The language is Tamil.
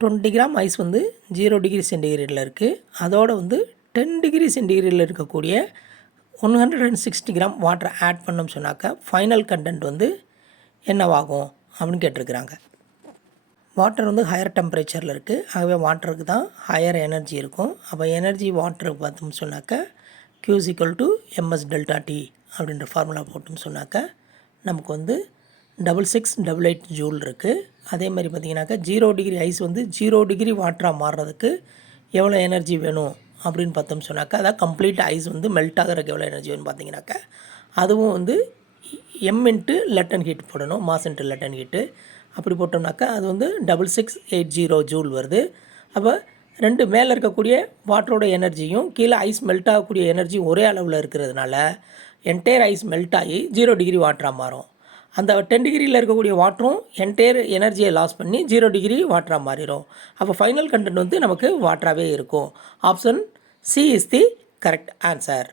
20 கிராம் ஐஸ் வந்து 0 டிகிரி சென்டிகிரேடில் இருக்குது. அதோடு வந்து 10 டிகிரி சென்டிகிரேடில் இருக்கக்கூடிய 160 கிராம் வாட்டர் ஆட் பண்ணோம்னு சொன்னாக்கா ஃபைனல் கண்டென்ட் வந்து என்னவாகும் அப்படின்னு கேட்டிருக்கிறாங்க. வாட்டர் வந்து ஹையர் டெம்பரேச்சரில் இருக்குது. ஆகவே வாட்டருக்கு தான் ஹையர் எனர்ஜி இருக்கும். அப்போ எனர்ஜி வாட்டருக்கு பார்த்தோம்னு சொன்னாக்கா Q = ms டெல்டா T அப்படின்ற ஃபார்முலா போட்டோம்னு சொன்னாக்கா நமக்கு வந்து 6688 ஜூல் இருக்குது. அதே மாதிரி பார்த்திங்கனாக்கா 0 டிகிரி ஐஸ் வந்து 0 டிகிரி வாட்டராக மாறுறதுக்கு எவ்வளோ எனர்ஜி வேணும் அப்படின்னு பார்த்தோம்னு சொன்னாக்கா அதாவது கம்ப்ளீட் ஐஸ் வந்து மெல்ட் ஆகிறதுக்கு எவ்வளோ எனர்ஜி வேணும் பார்த்திங்கனாக்கா அதுவும் வந்து m × லெட்டன் ஹீட் போடணும், மாஸ் × லெட்டன் ஹீட்டு. அப்படி போட்டோம்னாக்கா அது வந்து 6680 ஜூல் வருது. அப்போ ரெண்டு மேலே இருக்கக்கூடிய வாட்டரோட எனர்ஜியும் கீழே ஐஸ் மெல்ட் ஆகக்கூடிய எனர்ஜியும் ஒரே அளவில் இருக்கிறதுனால என்டையர் ஐஸ் மெல்ட் ஆகி 0 டிகிரி வாட்டராக மாறும். அந்த 10 டிகிரியில் இருக்கக்கூடிய வாட்டரும் என்டையர் எனர்ஜியை லாஸ் பண்ணி 0 டிகிரி வாட்டராக மாறிடும். அப்போ ஃபைனல் கண்டென்ட் வந்து நமக்கு வாட்டராகவே இருக்கும். Option C is the correct answer.